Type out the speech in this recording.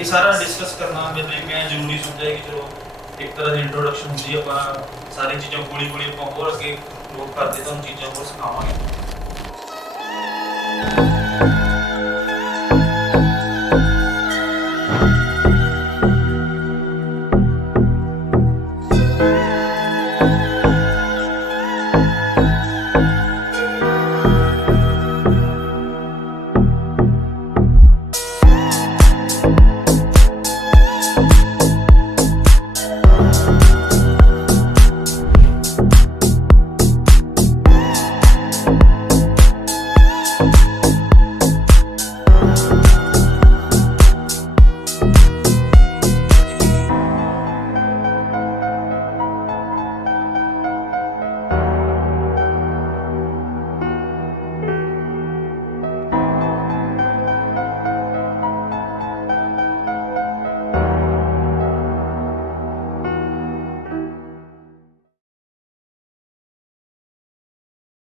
ये सारा डिस्कस करना मेरे लिए मैं जरूरी समझा है कि चलो एक तरह की इंट्रोडक्शन होंगी अपन सारी चीज़ों गोली गोली अपन और अगे लोग करते तो उन चीज़ों को सिखावांगे।